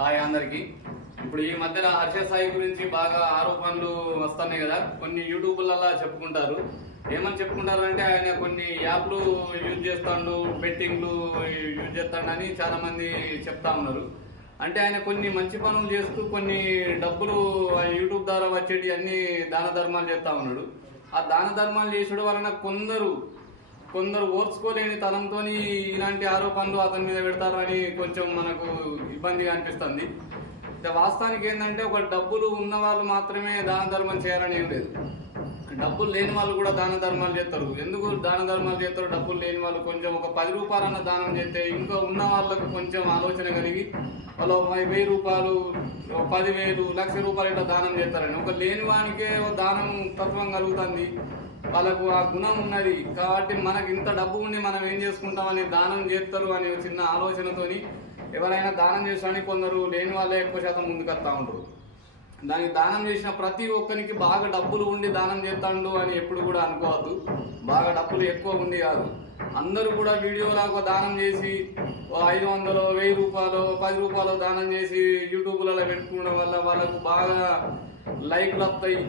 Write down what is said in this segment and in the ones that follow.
Hi అందరికి. ఇప్పుడు ఈ మధ్యన హర్ష సాయి గురించి బాగా ఆరోపణలు వస్తున్నాయి కదా. కొన్ని యూట్యూబ్లలో చెప్పుకుంటారు. ఏమని చెప్పుకుంటారు అంటే ఆయన కొన్ని యాప్లు యూజ్ చేస్తాడు, బెట్టింగ్లు యూజ్ చేస్తాడని చాలా మంది చెప్తా ఉన్నారు. అంటే ఆయన కొన్ని మంచి పనులు చేస్తూ కొన్ని డబ్బులు యూట్యూబ్ ద్వారా వచ్చేటి అన్ని దాన ధర్మాలు చేస్తా ఉన్నాడు. ఆ దాన ధర్మాలు చేసడం వలన కొందరు ఓర్చుకోలేని తలంతో ఇలాంటి ఆరోపణలు అతని మీద పెడతారు అని కొంచెం మనకు ఇబ్బందిగా అనిపిస్తుంది. వాస్తవానికి ఏంటంటే ఒక డబ్బులు ఉన్న వాళ్ళు మాత్రమే దాన ధర్మం చేయాలని ఏం లేదు. డబ్బులు లేని వాళ్ళు కూడా దాన ధర్మాలు చేస్తారు. ఎందుకు దాన ధర్మాలు చేస్తారు? డబ్బులు లేని వాళ్ళు కొంచెం ఒక 10 రూపాయలన్న దానం చేస్తే ఇంకా ఉన్న వాళ్ళకు కొంచెం ఆలోచన కలిగి వాళ్ళు 1000 రూపాయలు, 10,000, 1,00,000 రూపాయలు ఇట్లా దానం చేస్తారని. ఒక లేని వానికే దానం తత్వం కలుగుతుంది. వాళ్ళకు ఆ గుణం ఉన్నది కాబట్టి మనకి ఇంత డబ్బు ఉండి మనం ఏం చేసుకుంటామని దానం చేస్తారు అనే చిన్న ఆలోచనతోని ఎవరైనా దానం చేస్తారని కొందరు లేని వాళ్ళే ఎక్కువ శాతం ముందుకు వస్తూ ఉంటారు. దానికి దానం చేసిన ప్రతి ఒక్కరికి బాగా డబ్బులు ఉండి దానం చేస్తాడు అని ఎప్పుడు కూడా అనుకోవద్దు. బాగా డబ్బులు ఎక్కువ ఉంది కాదు. అందరూ కూడా వీడియోలాగా దానం చేసి 500, 1000 రూపాయలు, 10 రూపాయలు దానం చేసి యూట్యూబ్లలో పెట్టుకోవడం వల్ల వాళ్ళకు బాగా లైక్లు వస్తాయి,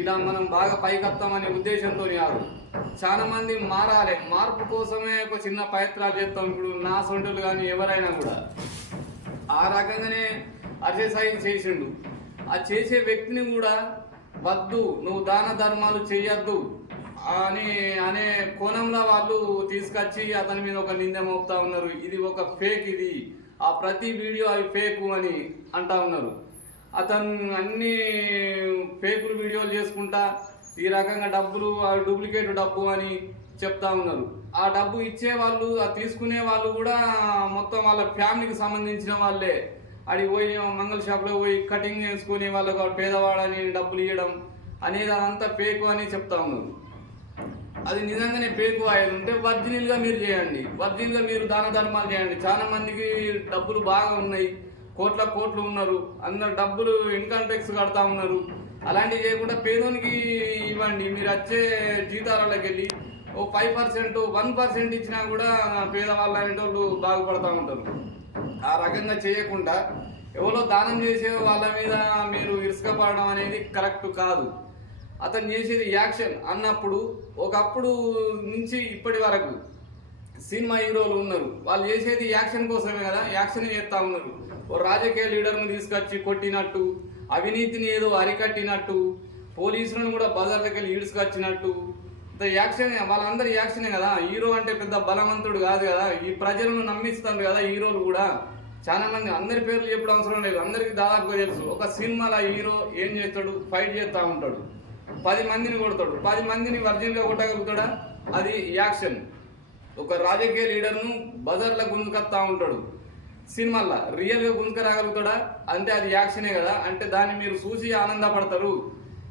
ఇలా మనం బాగా పైకి వస్తామనే ఉద్దేశంతో కాదు. చాలా మంది మారాలి, మార్పు కోసమే ఒక చిన్న ప్రయత్నాలు చేస్తాం. ఇప్పుడు నా సొంటలు కానీ ఎవరైనా కూడా ఆ రకంగానే అజయ్ సాయి చేసిండు. ఆ చేసే వ్యక్తిని కూడా వద్దు, నువ్వు దాన ధర్మాలు చేయొద్దు అనే కోణంలో వాళ్ళు తీసుకొచ్చి అతని మీద ఒక నింద మోపుతా ఉన్నారు. ఇది ఒక ఫేక్, ఇది ఆ ప్రతి వీడియో అవి ఫేక్ అని అంటా ఉన్నారు. అతను అన్ని ఫేకులు వీడియోలు చేసుకుంటా ఈ రకంగా డబ్బులు డూప్లికేట్ డబ్బు అని చెప్తా ఉన్నారు. ఆ డబ్బు ఇచ్చే వాళ్ళు, ఆ తీసుకునే వాళ్ళు కూడా మొత్తం వాళ్ళ ఫ్యామిలీకి సంబంధించిన వాళ్ళే. అడిగి పోయి మంగళ షాప్లో పోయి కటింగ్ చేసుకుని వాళ్ళకు పేదవాడని డబ్బులు ఇవ్వడం అనేది అదంతా ఫేకు అని చెప్తా ఉన్నారు. అది నిజంగానే ఫేకు అయ్యేది ఉంటే ఒరిజినల్గా మీరు చేయండి, ఒరిజినల్గా మీరు దాన ధర్మాలు చేయండి. చాలా మందికి డబ్బులు బాగా ఉన్నాయి, కోట్లు ఉన్నారు, అందరు డబ్బులు ఇన్కమ్ ట్యాక్స్ కడతా ఉన్నారు. అలాంటివి చేయకుండా పేదోనికి ఇవ్వండి. మీరు వచ్చే జీతాలకి వెళ్ళి ఓ 5%, 1% ఇచ్చినా కూడా పేదవాళ్ళ వాళ్ళు బాగుపడతా ఉంటారు. ఆ రకంగా చేయకుండా ఎవరో దానం చేసే వాళ్ళ మీద మీరు ఇసుకపడడం అనేది కరెక్ట్ కాదు. అతను చేసేది యాక్షన్ అన్నప్పుడు ఒకప్పుడు నుంచి ఇప్పటి వరకు సినిమా హీరోలు ఉన్నారు, వాళ్ళు చేసేది యాక్షన్ కోసమే కదా, యాక్షన్ చేస్తా ఉన్నారు. ఓ రాజకీయ లీడర్ను తీసుకొచ్చి కొట్టినట్టు, అవినీతిని ఏదో అరికట్టినట్టు, పోలీసులను కూడా బజార్లకి వెళ్ళి ఈడ్చుకొచ్చినట్టు యాక్షన్. వాళ్ళందరూ యాక్షనే కదా. హీరో అంటే పెద్ద బలవంతుడు కాదు కదా, ఈ ప్రజలను నమ్మిస్తాడు కదా హీరోలు కూడా. చాలా మంది, అందరి పేర్లు చెప్పడం అవసరం లేదు, అందరికి దాదాపుగా తెలుసు. ఒక సినిమాలో హీరో ఏం చేస్తాడు? ఫైట్ చేస్తూ ఉంటాడు, 10 మందిని కొడతాడు. 10 మందిని వర్జిన్గా కొట్టగలుగుతాడా? అది యాక్షన్. ఒక రాజకీయ లీడర్ను బజార్లో గుంజుకొస్తా ఉంటాడు, సినిమాల్లో రియల్గా గుంజుకు రాగలుగుతాడా? అంటే అది యాక్షనే కదా. అంటే దాన్ని మీరు చూసి ఆనందపడతారు.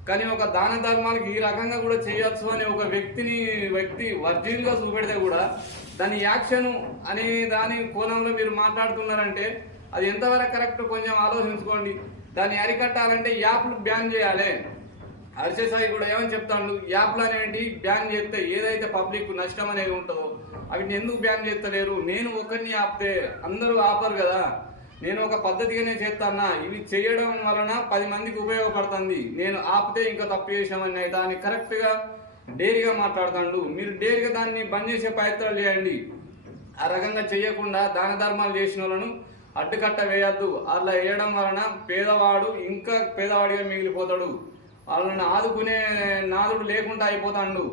కానీ ఒక దాన ధర్మాలకు ఈ రకంగా కూడా చేయొచ్చు అని ఒక వ్యక్తి వర్జిన్గా చూపెడితే కూడా దాని యాక్షన్ అనే దాని కోణంలో మీరు మాట్లాడుతున్నారంటే అది ఎంతవరకు కరెక్ట్ కొంచెం ఆలోచించుకోండి. దాన్ని అరికట్టాలంటే యాప్లు బ్యాన్ చేయాలి. హర్ష సాయి కూడా ఏమని చెప్తాడు, యాప్లు అనేవి బ్యాన్ చేస్తే ఏదైతే పబ్లిక్ నష్టం అనేది ఉంటుందో వీటిని ఎందుకు బ్యాన్ చేస్తలేరు? నేను ఒకరిని ఆపితే అందరూ ఆపరు కదా, నేను ఒక పద్ధతిగానే చేస్తానా, ఇవి చేయడం వలన 10 మందికి ఉపయోగపడుతుంది, నేను ఆపితే ఇంకా తప్పు చేసామని దాన్ని కరెక్ట్గా డేరీగా మాట్లాడుతాడు. మీరు డేరీగా దాన్ని బంద్ చేసే ప్రయత్నాలు చేయండి. ఆ రకంగా చేయకుండా దాన ధర్మాలు చేసిన వాళ్ళను అడ్డుకట్ట వేయద్దు. అలా వేయడం వలన పేదవాడు ఇంకా పేదవాడిగా మిగిలిపోతాడు. వాళ్ళని ఆదుకునే నాదుడు లేకుండా అయిపోతాడు.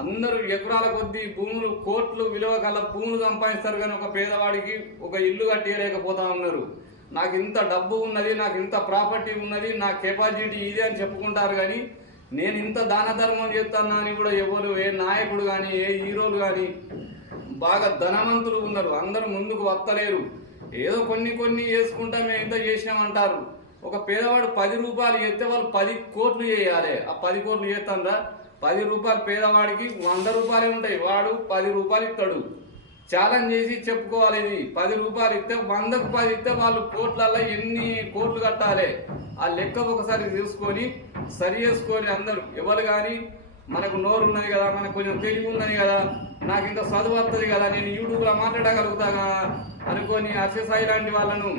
అందరూ ఎకరాల కొద్దీ భూములు, కోట్లు విలువ గల భూములు సంపాదిస్తారు, కానీ ఒక పేదవాడికి ఒక ఇల్లు కట్టేయలేకపోతా ఉన్నారు. నాకు ఇంత డబ్బు ఉన్నది, నాకు ఇంత ప్రాపర్టీ ఉన్నది, నా కెపాసిటీ ఇదే అని చెప్పుకుంటారు. కానీ నేను ఇంత దాన ధర్మం చేస్తాను అని కూడా ఎవరు, ఏ నాయకుడు కానీ ఏ హీరోలు కానీ బాగా ధనవంతులు ఉన్నారు, అందరూ ముందుకు వస్తలేరు. ఏదో కొన్ని చేసుకుంటా మేము ఇంత చేసినామంటారు. ఒక పేదవాడు 10 రూపాయలు చేస్తే వాళ్ళు 10 కోట్లు చేయాలి. ఆ 10 కోట్లు చేస్తారా? 10 రూపాయలు పేదవాడికి 100 రూపాయలే ఉంటాయి, వాడు 10 రూపాయలు ఇస్తాడు. ఛాలెంజ్ చేసి చెప్పుకోవాలి, ఇది 10 రూపాయలు ఇస్తే 100కు 10 ఇస్తే వాళ్ళు కోట్లలో ఎన్ని కోట్లు కట్టాలి ఆ లెక్క ఒకసారి తీసుకొని సరి చేసుకొని అందరూ ఎవరు కానీ మనకు నోరు ఉన్నది కదా, మనకు కొంచెం తెలివి ఉన్నది కదా, నాకు ఇంత చదువు వస్తుంది కదా, నేను యూట్యూబ్లో మాట్లాడగలుగుతా అనుకొని హర్ష సాయి లాంటి వాళ్ళను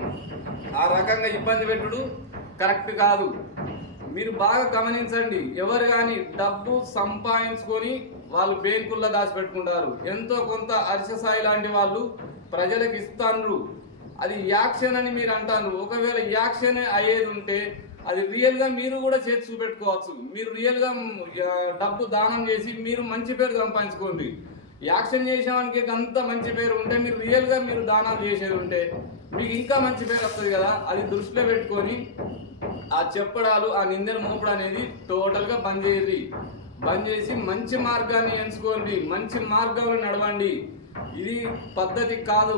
ఆ రకంగా ఇబ్బంది పెట్టుడు కరెక్ట్ కాదు. మీరు బాగా గమనించండి, ఎవరు కానీ డబ్బు సంపాదించుకొని వాళ్ళు బ్యాంకుల్లో దాచిపెట్టుకుంటారు. ఎంతో కొంత హర్ష సాయి లాంటి వాళ్ళు ప్రజలకు ఇస్తాండ్రు. అది యాక్షన్ అని మీరు అంటారు. ఒకవేళ యాక్షన్ అయ్యేది ఉంటే అది రియల్గా మీరు కూడా చేసి చూపెట్టుకోవచ్చు. మీరు రియల్గా డబ్బు దానం చేసి మీరు మంచి పేరు సంపాదించుకోండి. యాక్షన్ చేసేవానికి అంత మంచి పేరు ఉంటే మీరు రియల్గా మీరు దానాలు చేసేది ఉంటే మీకు ఇంకా మంచి పేరు వస్తుంది కదా. అది దృష్టిలో పెట్టుకొని ఆ చెప్పడాలు, ఆ నిందన మోపడం అనేది టోటల్గా బంద్ చేయండి. బంద్ చేసి మంచి మార్గాన్ని ఎంచుకోండి, మంచి మార్గంలో నడవండి. ఇది పద్ధతి కాదు.